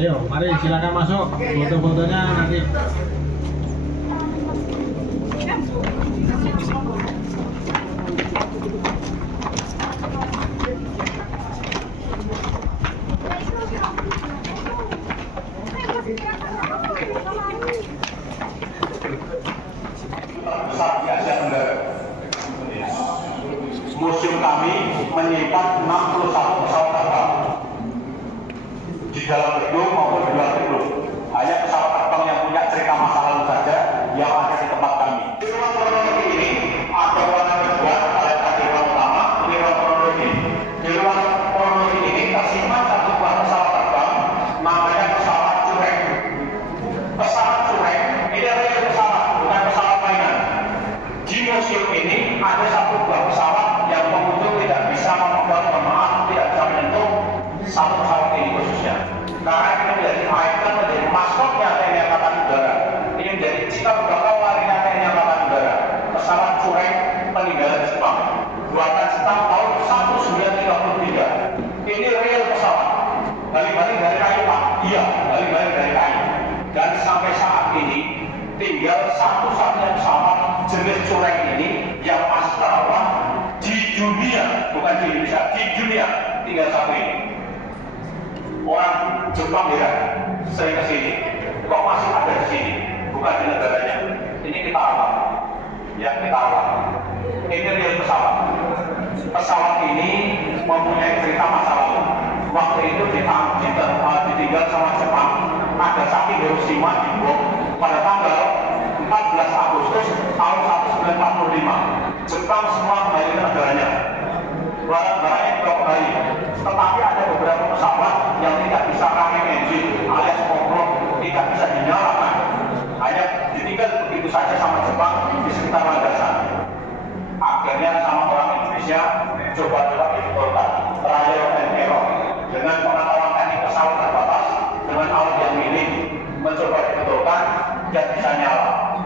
Ayo, mari silakan masuk. Foto-fotonya nanti. Museum kami menyimpan 61 pesawat terbang di dalam gedung maupun di luar gedung. Hanya pesawat terbang yang punya cerita masa lalu saja yang ada di tempat kami. Di ruang kronologi ini ada ruangan kedua, ada tadi ruang utama, ini ruang kronologi. Di ruang kronologi ini tersimpan satu buah pesawat terbang, namanya pesawat Cureng. Pesawat Cureng ini adalah pesawat, bukan pesawat mainan. Di museum ini ada satu buah pesawat yang pengunjung tidak bisa memegang, tidak bisa menyentuh satu pesawat ini khususnya. Karena ini menjadi ikon, menjadi maskotnya TNI Angkatan Udara. Ini menjadi cikal bakal larinya TNI Angkatan Udara. Pesawat Cureng peninggalan Jepang, buatan Jepang tahun 1933. Ini real pesawat, balik-balik dari kayu Pak. Iya, balik-balik dari kayu. Dan sampai saat ini tinggal satu-satunya pesawat jenis Cureng ini yang masih terawat di dunia, bukan di Indonesia, di dunia tinggal satu ini. Orang Jepang ya sering ke sini, kok masih ada di sini, bukan di negaranya. Ini kita rawat, ya kita rawat. Ini real pesawat. Pesawat ini mempunyai cerita masa lalu. Waktu itu ditinggal sama Jepang. Nagasaki Hiroshima dibom pada tanggal 14 Agustus tahun 1945. Jepang semua kembali ke negaranya. Barang-barangnya juga kembali. Tetapi ada beberapa pesawat yang tidak bisa running engine alias mogok, tidak bisa dinyalakan. Hanya ditinggal begitu saja sama Jepang di sekitar landasan. Akhirnya sama orang Indonesia coba-coba dibetulkan trial and error dengan pengetahuan teknik pesawat terbatas dengan alat yang minim, mencoba dibetulkan dan bisa nyala,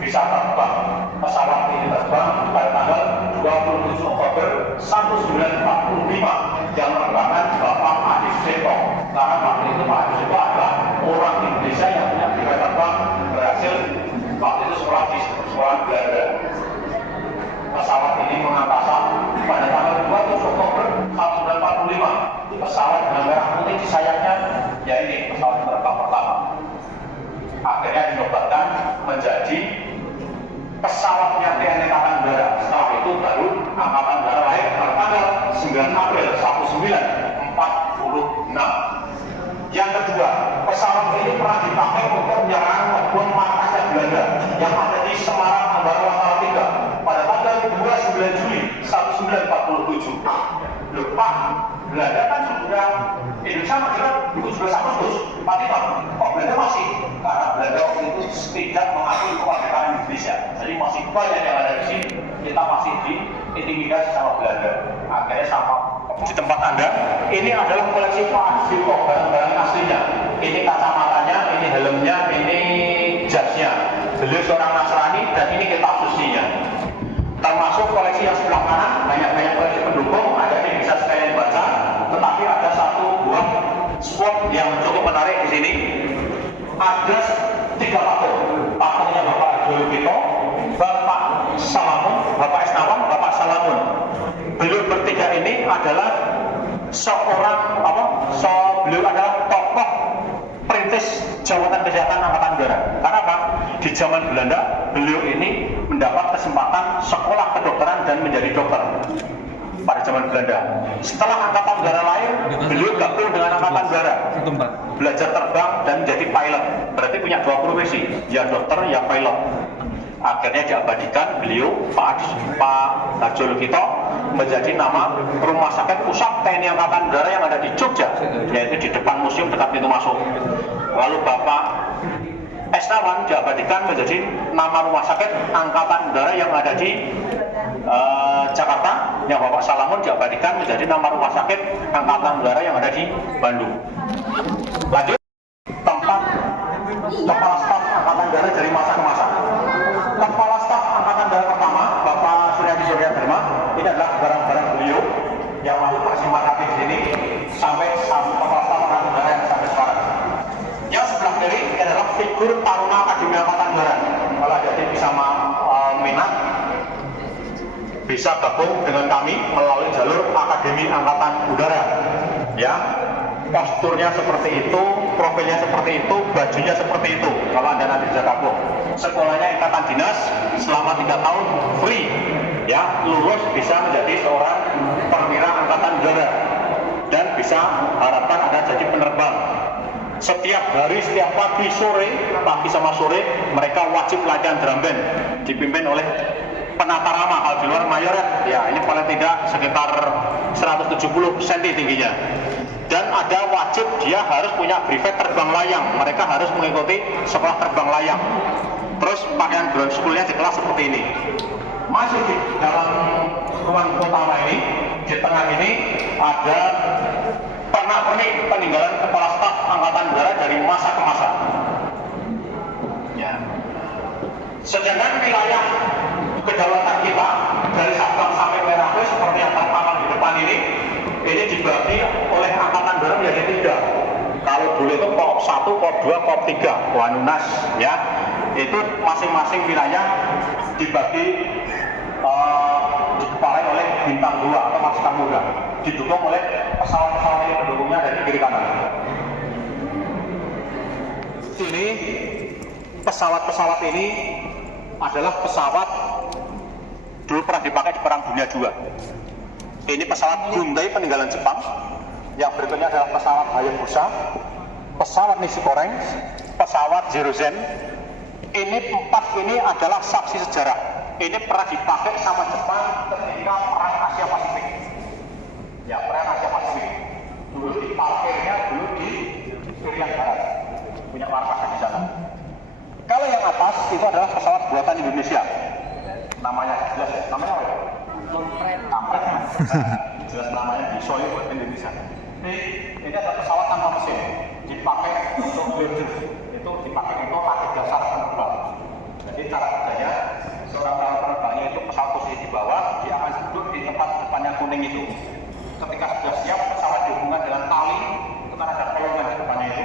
bisa terbang. Pesawat ini terbang pada tanggal 27 Oktober 1945 yang merupakan Bapak Adi Sucipto. Karena waktu itu Pak Adi Sucipto adalah orang Indonesia yang punya tiga terbang berhasil waktu itu sekolah di sekolah Belanda. Pesawat ini mengangkasa pada tanggal 27 Oktober 1945. Pesawat dengan merah putih di sayapnya, ya ini pesawat terbang pertama. Akhirnya dinobatkan menjadi pesawatnya TNI Angkatan Udara. Setelah itu baru Angkatan Udara lahir pada tanggal 9 April 1946. Yang kedua, pesawat ini pernah dipakai untuk menyerang ngebom markasnya Belanda yang ada di Semarang, Ambarawa, Salatiga pada tanggal 29 Juli 1947. Lupa, Belanda kan sudah Indonesia masih itu juga Agustus 45. Kok Belanda masih? Karena Belanda waktu itu tidak mengakui kemerdekaan Indonesia. Jadi masih banyak yang ada di sini. Kita masih diintimidasi sama Belanda. Akhirnya sama di tempat Anda, ini adalah koleksi Pak Sucipto, barang-barang aslinya. Ini kacamatanya, ini helmnya, ini jasnya. Beliau seorang Nasrani dan ini kitab sucinya. Termasuk koleksi yang sebelah kanan, banyak-banyak koleksi pendukung, ada yang bisa sekalian baca. Tetapi ada satu buah spot yang cukup menarik di sini. Ada 3 patung. Patungnya Bapak Julukito, Bapak Salamun, Bapak Esnawan, Bapak Salamun. Beliau bertiga ini adalah seorang beliau adalah tokoh perintis jabatan kesehatan Angkatan Udara. Karena apa? Di zaman Belanda, beliau ini mendapat kesempatan sekolah kedokteran dan menjadi dokter pada zaman Belanda. Setelah Angkatan Udara lahir, beliau gabung dengan Angkatan Udara, belajar terbang dan menjadi pilot. Berarti punya 2 profesi, ya dokter, ya pilot. Akhirnya diabadikan beliau Pak Julukito menjadi nama rumah sakit pusat TNI Angkatan Udara yang ada di Jogja, yaitu di depan museum dekat pintu masuk. Lalu Bapak Esnawan diabadikan menjadi nama rumah sakit Angkatan Udara yang ada di Jakarta. Yang Bapak Salamun diabadikan menjadi nama rumah sakit Angkatan Udara yang ada di Bandung. Lanjut, tempat Kepala Staf Angkatan Udara dari masa ke masa. Kepala Staf Angkatan Udara pertama, Bapak Suryadi Suryadharma, ini adalah barang-barang beliau yang masih tersimpan rapi di sini sampai Kepala Staf Angkatan Udara yang sampai sekarang. Yang sebelah kiri adalah figur Taruna Akademi Angkatan Udara. Kalau ada yang bisa minat, bisa gabung dengan kami melalui jalur Akademi Angkatan Udara. Ya, posturnya seperti itu, profilnya seperti itu, bajunya seperti itu. Kalau Anda nanti bisa gabung, sekolahnya ikatan dinas selama 3 tahun free. Ya, lulus bisa menjadi seorang perwira Angkatan Udara dan bisa harapkan Anda jadi penerbang. Setiap hari, setiap pagi sama sore, mereka wajib latihan drum band, dipimpin oleh penata rama. Kalau di luar mayoret, ya ini paling tidak sekitar 170 cm tingginya. Dan ada wajib dia harus punya brevet terbang layang. Mereka harus mengikuti sekolah terbang layang. Terus pakaian ground school-nya di kelas seperti ini. Masih di dalam ruang utama ini, di tengah ini ada pernak-pernik peninggalan Kepala Staf Angkatan Udara dari masa ke masa. Ya. Sedangkan wilayah kedaulatan kita dari Sabang sampai Merauke seperti yang terpampang di depan ini dibagi oleh Angkatan Udara menjadi 3. Kalau dulu itu Koop 1, Koop 2, Koop 3, Wanunas, ya. Itu masing-masing wilayah dibagi dikepalai oleh bintang 2 atau pasukan muda, didukung oleh pesawat-pesawat yang pendukungnya dari kiri kanan. Ini pesawat-pesawat ini adalah pesawat dulu pernah dipakai di Perang Dunia II. Ini pesawat Hyundai peninggalan Jepang. Yang berikutnya adalah pesawat Hayabusa, pesawat Nishikori, pesawat Zero Zen. Ini 4 ini adalah saksi sejarah. Ini pernah dipakai sama Jepang ketika Perang Asia Pasifik. Ya, Perang Asia Pasifik. Dulu diparkirnya dulu di Irian Barat. Punya markas di sana. Kalau yang atas itu adalah pesawat buatan Indonesia. Namanya jelas ya. Namanya apa ya? Kampret. Jelas namanya di Soyo buatan Indonesia. Ini adalah pesawat tanpa mesin. Dipakai untuk belajar. Itu dipakai untuk latih dasar penerbang. Jadi cara kerjanya seorang penerbangnya itu pesawat posisi di bawah, dia akan duduk di tempat depannya kuning itu. Ketika sudah siap, pesawat dihubungkan dengan tali, itu kan ada kolongan di depannya itu,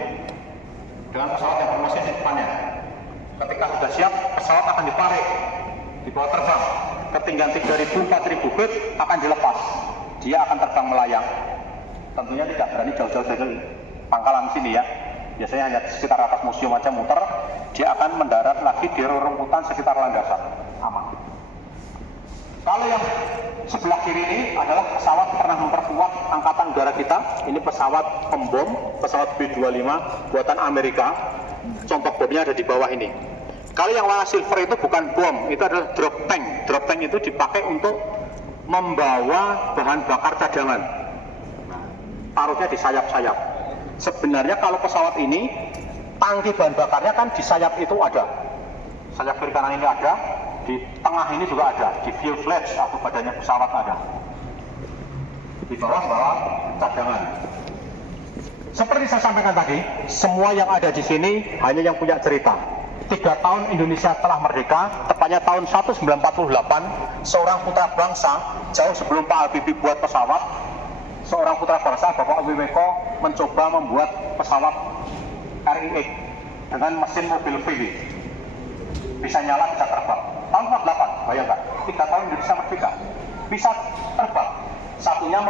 dengan pesawat yang bermesin di depannya. Ketika sudah siap, pesawat akan ditarik, dibawa terbang. Ketinggian 3.000-4.000 feet akan dilepas. Dia akan terbang melayang. Tentunya tidak berani jauh-jauh dari pangkalan sini ya. Biasanya hanya sekitar atas museum aja muter. Dia akan mendarat lagi di rumputan sekitar landasan. Aman. Kalau yang sebelah kiri ini adalah pesawat pernah memperkuat Angkatan Udara kita. Ini pesawat pembom, pesawat B-25 buatan Amerika. Contoh bomnya ada di bawah ini. Kalau yang warna silver itu bukan bom, itu adalah drop tank. Drop tank itu dipakai untuk membawa bahan bakar cadangan. Taruhnya di sayap-sayap. Sebenarnya kalau pesawat ini, tangki bahan bakarnya kan di sayap itu ada. Sayap kiri kanan ini ada, di tengah ini juga ada, di fuselage atau badannya pesawat ada. Di bawah cadangan. Seperti saya sampaikan tadi, semua yang ada di sini hanya yang punya cerita. 3 tahun Indonesia telah merdeka, tepatnya tahun 1948, seorang putra bangsa, jauh sebelum Pak Habibie buat pesawat, seorang putra bangsa, Bapak Wiweko, mencoba membuat pesawat RIX dengan mesin mobil VW. Bisa nyala, bisa terbang. Tahun 48, bayangkan, 3 tahun Indonesia merdeka, bisa terbang. Satunya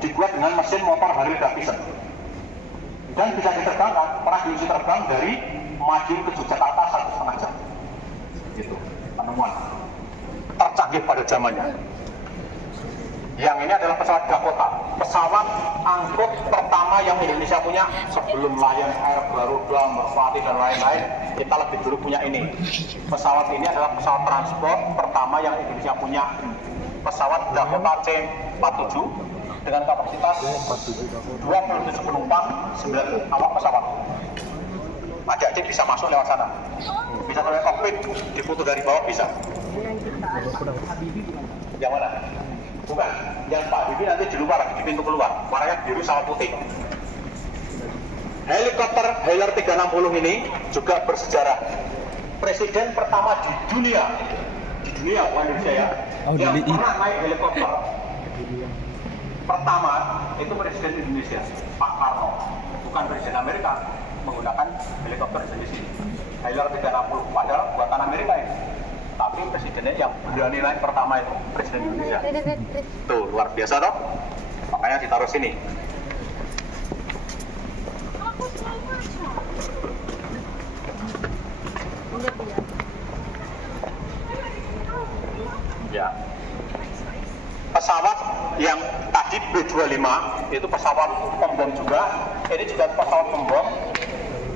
dibuat dengan mesin motor Harley Davidson. Dan bisa diterbangkan, pernah diuji terbang dari Madiun ke Yogyakarta 1,5 jam. Gitu, penemuan tercanggih pada zamannya. Yang ini adalah pesawat Dakota, pesawat angkut pertama yang Indonesia punya sebelum Lion Air, Garuda, Merpati dan lain-lain. Kita lebih dulu punya ini. Pesawat ini adalah pesawat transport pertama yang Indonesia punya. Pesawat Dakota C-47 dengan kapasitas 27 penumpang, 9 awak pesawat. nanti bisa masuk lewat sana. Bisa sampai kokpit, difoto dari bawah bisa. Yang mana? Bukan, yang Pak Bibi nanti di luar, di pintu keluar, warnanya biru sama putih. Helikopter Hailer 360 ini juga bersejarah. Presiden pertama di dunia bukan Indonesia ya, yang pernah naik helikopter pertama itu Presiden Indonesia, Pak Karno, bukan Presiden Amerika, menggunakan helikopter jenis ini, Hailer 360, padahal buatan Amerika ini. Tapi presidennya yang berani naik pertama itu Presiden Indonesia. Tuh, luar biasa toh? Makanya ditaruh sini. Ya. Pesawat yang tadi B-25 itu pesawat pembom juga. Ini juga pesawat pembom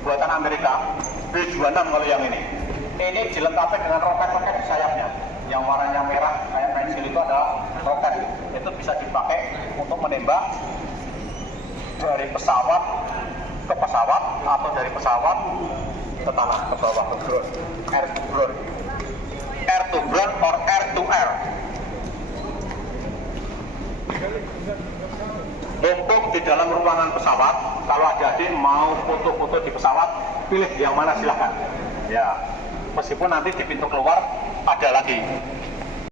buatan Amerika. B-26 kalau yang ini. Ini dilengkapi dengan roket-roket di sayapnya. Yang warnanya merah kayak pensil itu adalah roket. Itu bisa dipakai untuk menembak dari pesawat ke pesawat atau dari pesawat ke tanah, ke bawah, ke ground, air to ground, air to ground or air to air. Mumpung di dalam ruangan pesawat, kalau adik-adik mau foto-foto di pesawat, pilih yang mana silahkan. Ya, meskipun nanti di pintu keluar ada lagi.